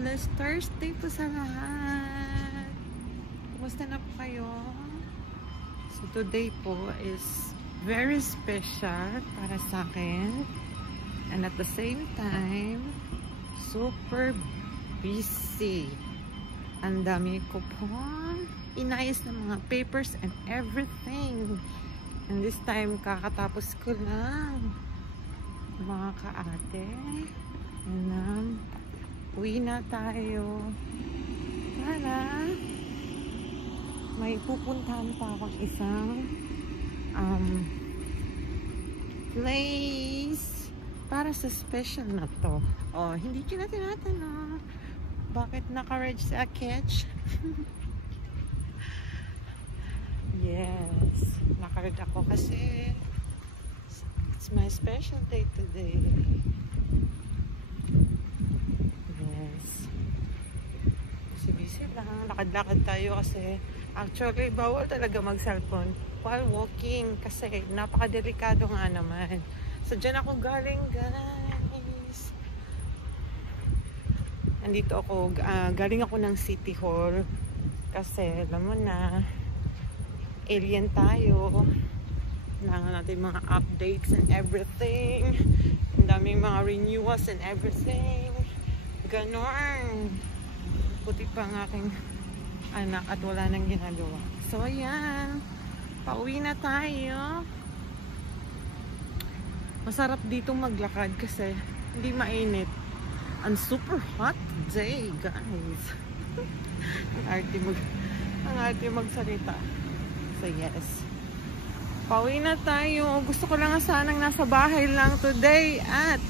Blessed Thursday po sa lahat. Kumusta na po kayo? So today po is very special para sa akin. And at the same time, super busy. Ang dami ko po inayos ng mga papers and everything. And this time, kakatapos ko lang. Mga kaate. And uwi na tayo para may pupuntahan pa akong isang place para sa special na to. Oh, hindi ko na tinatanong bakit naka-reg sa catch. Yes, naka-reg ako kasi it's my special day today. Busy lang, lakad-lakad tayo kasi actually bawal talaga mag-cellphone while walking kasi napakadelikado nga naman. So dyan ako galing, guys. Andito ako, galing ako ng City Hall kasi alam mo na alien tayo. Kailangan natin mga updates and everything. Ang daming mga renewals and everything. Ganon. Puti pa ang aking anak at wala nang ginagawa. So ayan, pauwi na tayo. Masarap dito maglakad kasi hindi mainit. Ang super hot day, guys. ang arte magsalita. So yes, pauwi na tayo. Gusto ko lang sanang nasa bahay lang today at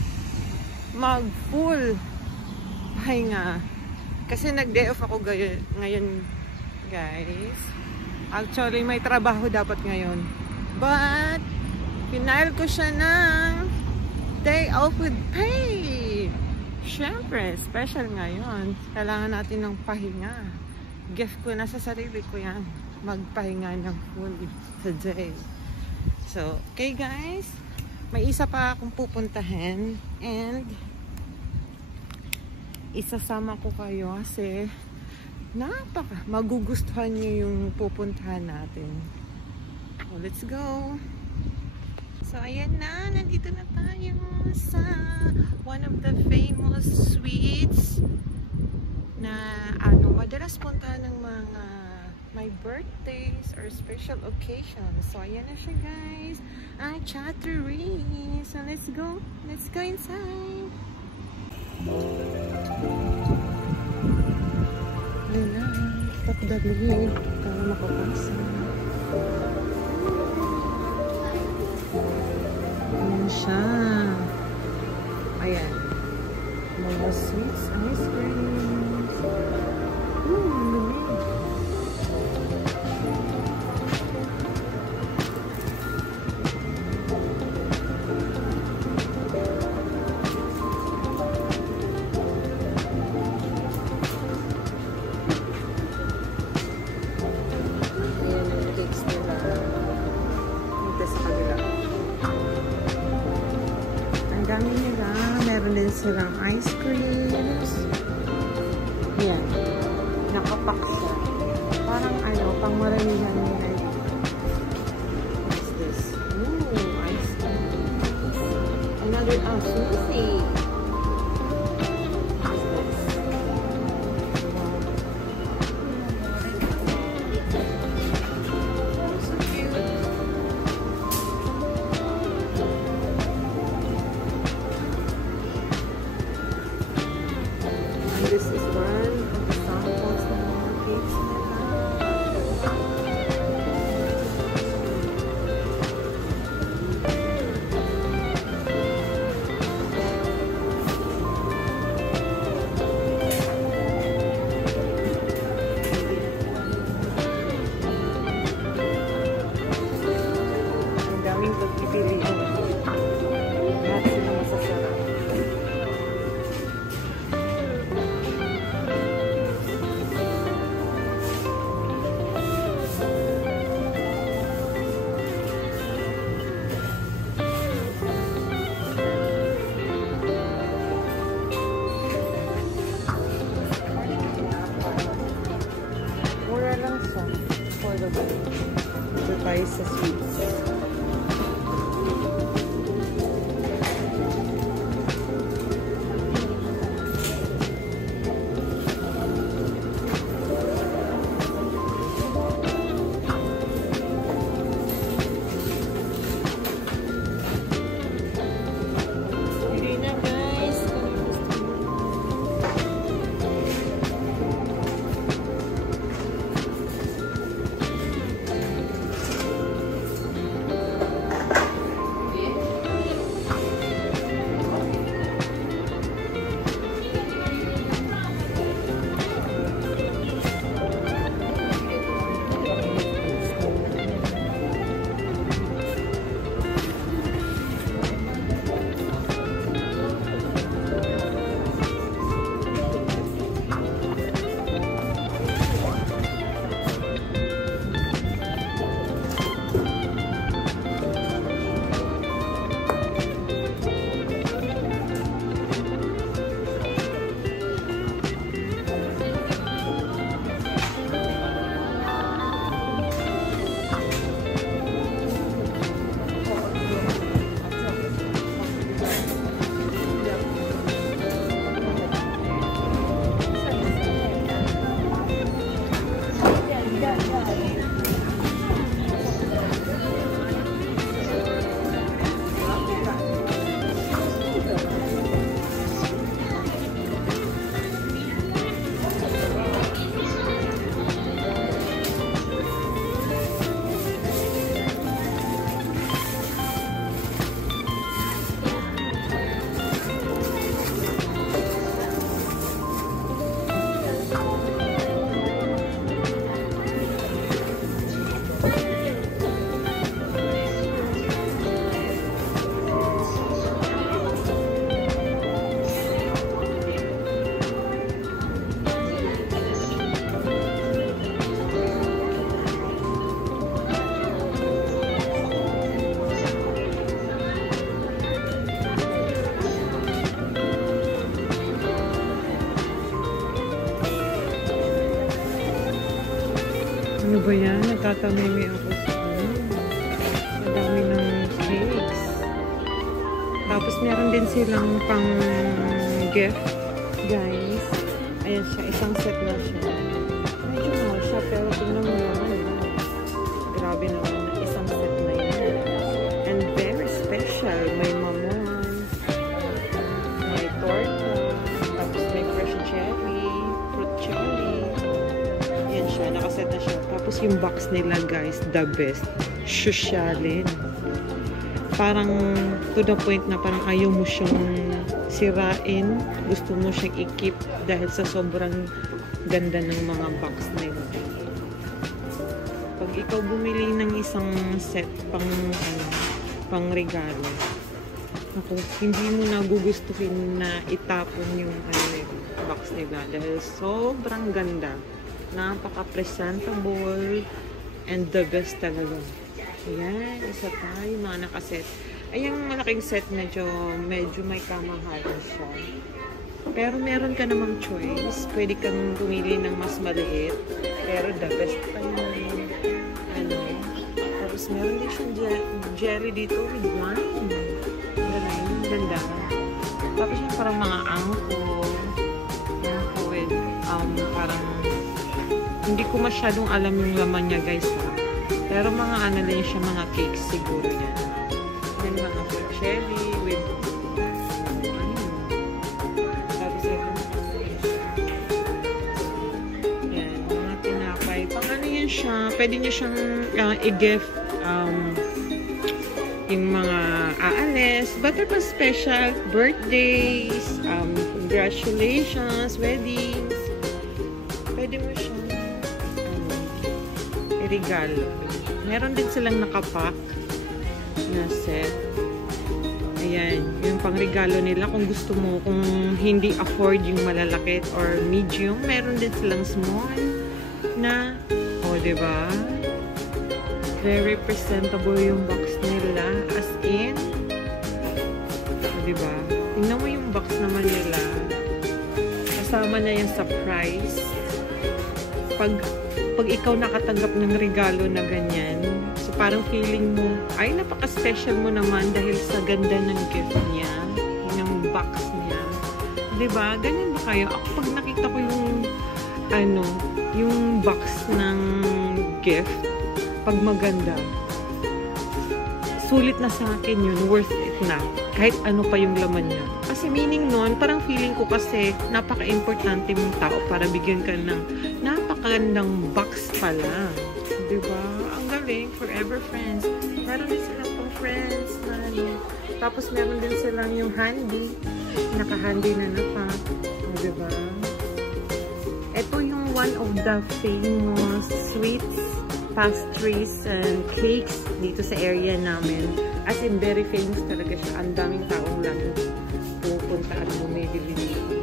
mag full pahinga. Kasi nag-day off ako ngayon, guys. Actually, may trabaho dapat ngayon. But, final ko siya ng day off with pay. Siyempre, special ngayon. Kailangan natin ng pahinga. Gift ko na sa sarili ko yan. Magpahinga ng full today. So, okay guys. May isa pa akong pupuntahan. And isasama ko kayo kasi magugustuhan nyo yung pupuntahan natin. So, let's go! So, ayan na. Nandito na tayo sa one of the famous sweets na madalas puntahan ng mga may birthdays or special occasions. So, ayan na siya, guys. Ang Chattery. So, let's go. Let's go inside. Ayan na, patdali para makapasa. Ayan siya. Ayan, mga sweets, ice creams. Lumig. Dami nila. Meron din silang ice creams. Yan. Nakapak siya. Parang pang maramihan nila. What's this? Ooh, ice cream. Another smoothie. What's this? So cute. This is one of the samples ng mga cakes nila. accessories. Ano ba yan? Natatamimi ako sa ang dami ng cakes. Tapos meron din silang pang gift, guys. Ayan siya. Isang set na siya. Medyo mahal siya, pero tingnan mo naman. Grabe naman na isang set na yan. And very special. May mamon, may torta, tapos may fresh cherry, fruit cherry. Ayan siya. Nakaset na siya. Tapos yung box nila, guys, the best. Sosyalin. Parang to the point na parang ayaw mo siyang sirain. Gusto mo siyang i-keep dahil sa sobrang ganda ng mga box nila. Pag ikaw bumili ng isang set pang regalo, ako, hindi mo na gugustuhin na itapon yung box nila dahil sobrang ganda. Napaka-presentable and the best talaga. Ayan, isa tayo mga nakaset. Ay, yung malaking set medyo may kamahalan siya. Pero meron ka namang choice. Pwede kang pumili ng mas maliit. Pero the best pa yun. Ano. Tapos meron din siyang jelly dito with wine. Ganda. Tapos yung parang mga angko with parang hindi ko masyadong alam yung laman niya, guys, ha? Pero mga ano lang siya, mga cakes siguro yan. Yan mga fruit cherry with tapos yan, mga tinapay. Pang ano yan siya, pwede niyo siyang i-gift yung mga aalis, butter pa special, birthdays, congratulations, weddings. Pwede mo siyang regalo. Meron din silang nakapack na set. Ayan, yung pang regalo nila kung gusto mo, kung hindi afford yung malalaki or medium, meron din silang small na, diba? Very presentable yung box nila, as in, diba? Tingnan mo yung box naman nila. Kasama na yan sa price. Pag ikaw nakatanggap ng regalo na ganyan, sa parang feeling mo, ay, napaka-special mo naman dahil sa ganda ng gift niya, yung box niya. Diba? Ganyan ba kayo? Ako pag nakita ko yung box ng gift, pag maganda, sulit na sa akin yun, worth it na. Kahit ano pa yung laman niya. Kasi meaning nun, parang feeling ko kasi napaka-importante mong tao para bigyan ka ng napakagandang box pala. Diba? Ang galing, forever friends. Meron din silang pang friends na tapos meron din silang yung handy. Naka-handy na pa. O, diba? Ito yung one of the famous sweets, pastries, and cakes dito sa area namin. As in, very famous talaga siya. Ang daming taong lang pupunta at bumibili dito.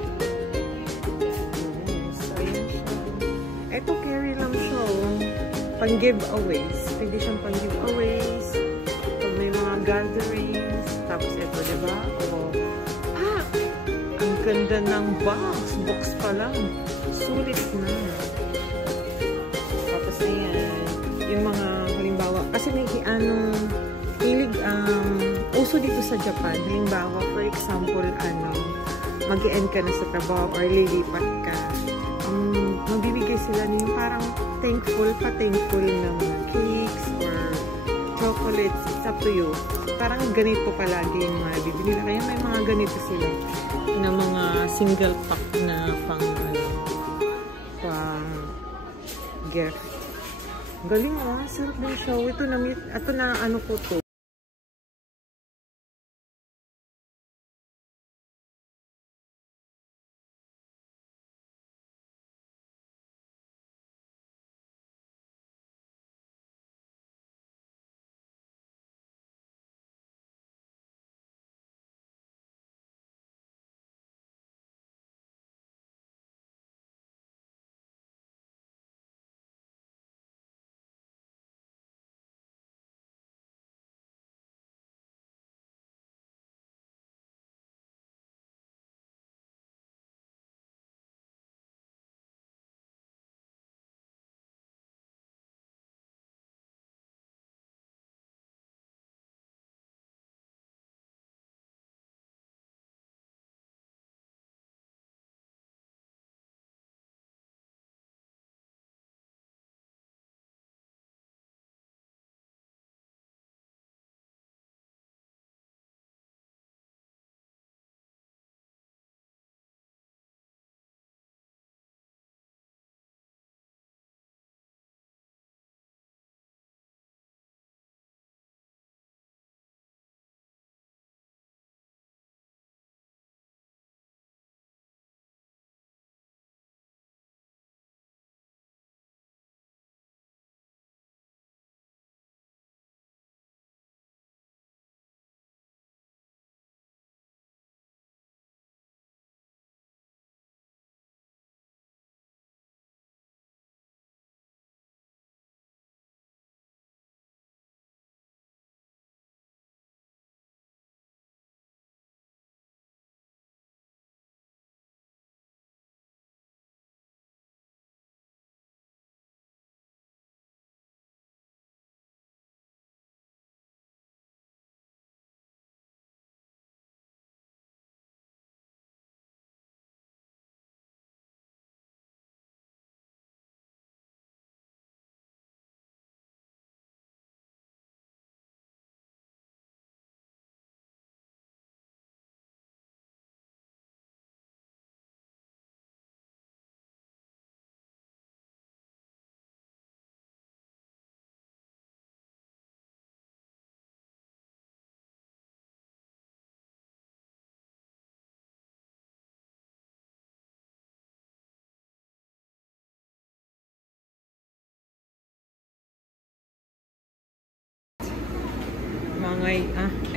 Yes, ayan siya. Ito, carry lang siya. Pang giveaways. Pwede siyang pang giveaways. Pag may mga gatherings. Tapos ito, diba? Oh. Ah! Ang ganda ng box. Box pa lang. Sulit na. Tapos ayan. Yung mga halimbawa. Kasi may hilig uso dito sa Japan. Halimbawa, for example, mag-e-end ka na sa trabaho or lilipat ka. Magbibigay sila ng parang thankful na mga cakes or chocolates. It's up to you. Parang ganito palagi yung mga bibili nila. Kaya may mga ganito sila na mga single pack na pang gift. Galing sarap din siya. Ito na ano ko to.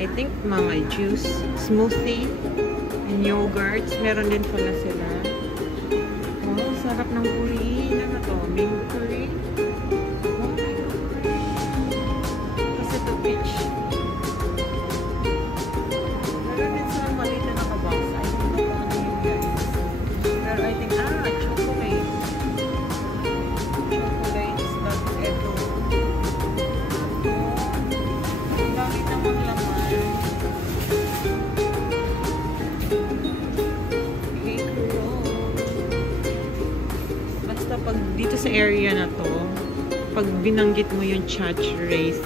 I think mga juice, smoothie, and yogurts. Meron din pala sila. Wow, sarap ng curry. Ano to? Ming curry? Oh my God. Kasi ito peach. Meron din sila maliit na nakabox. I don't know kung ano yung guys. Pero I think, chocolate. Chocolates. Tapos ito. pag dito sa area na to, pag binanggit mo yung Chateraise,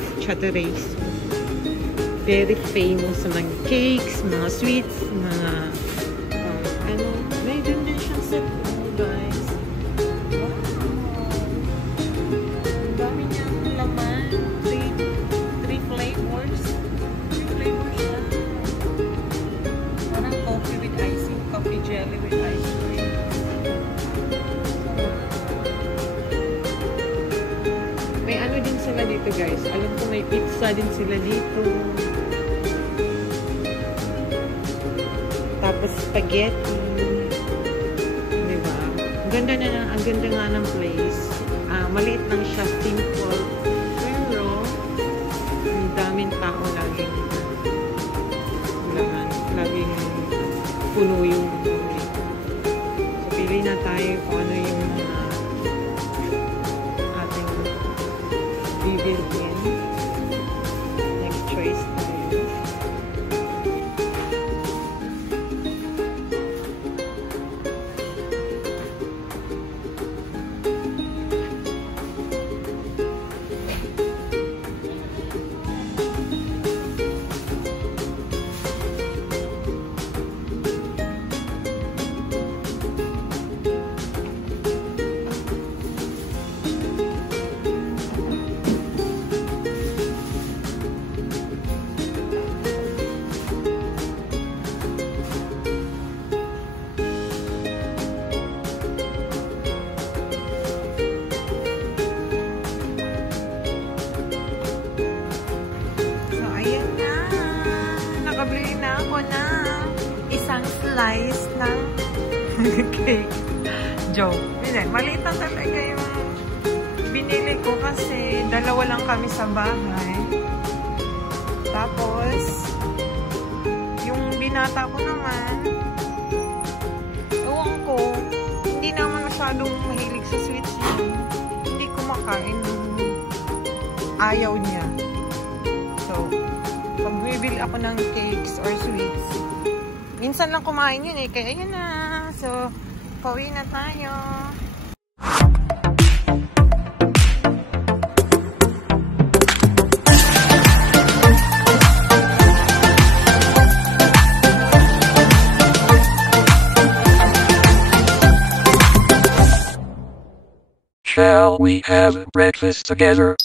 very famous sa mga cakes, mga sweets, mga ano, may din siyang set guys. Wow! Ang dami niyang laman. Three flavors. Three flavors siya. Parang coffee with icing, coffee jelly with ice cream. May ano din sila dito guys. Alam ko may pizza din sila dito. Tapos spaghetti. Diba? Ang ganda nga ng place. Maliit lang siya, simple. Pero, ang daming tao laging puno yung so, pili na tayo kung ano yung ating bibilhin. Next choice tayo. Nakabili na ako ng isang slice ng cake. Joke. Hindi, maliit na talaga yung binili ko kasi dalawa lang kami sa bahay. Tapos, yung binata ko naman, ewan ko, hindi naman masyadong mahilig sa sweets yun. Hindi kumakain. Ayaw niya. So, pag bibili ako ng cakes or sweets, minsan lang kumain yun eh. Kaya yun na. So, pauwi na tayo. Shall we have breakfast together?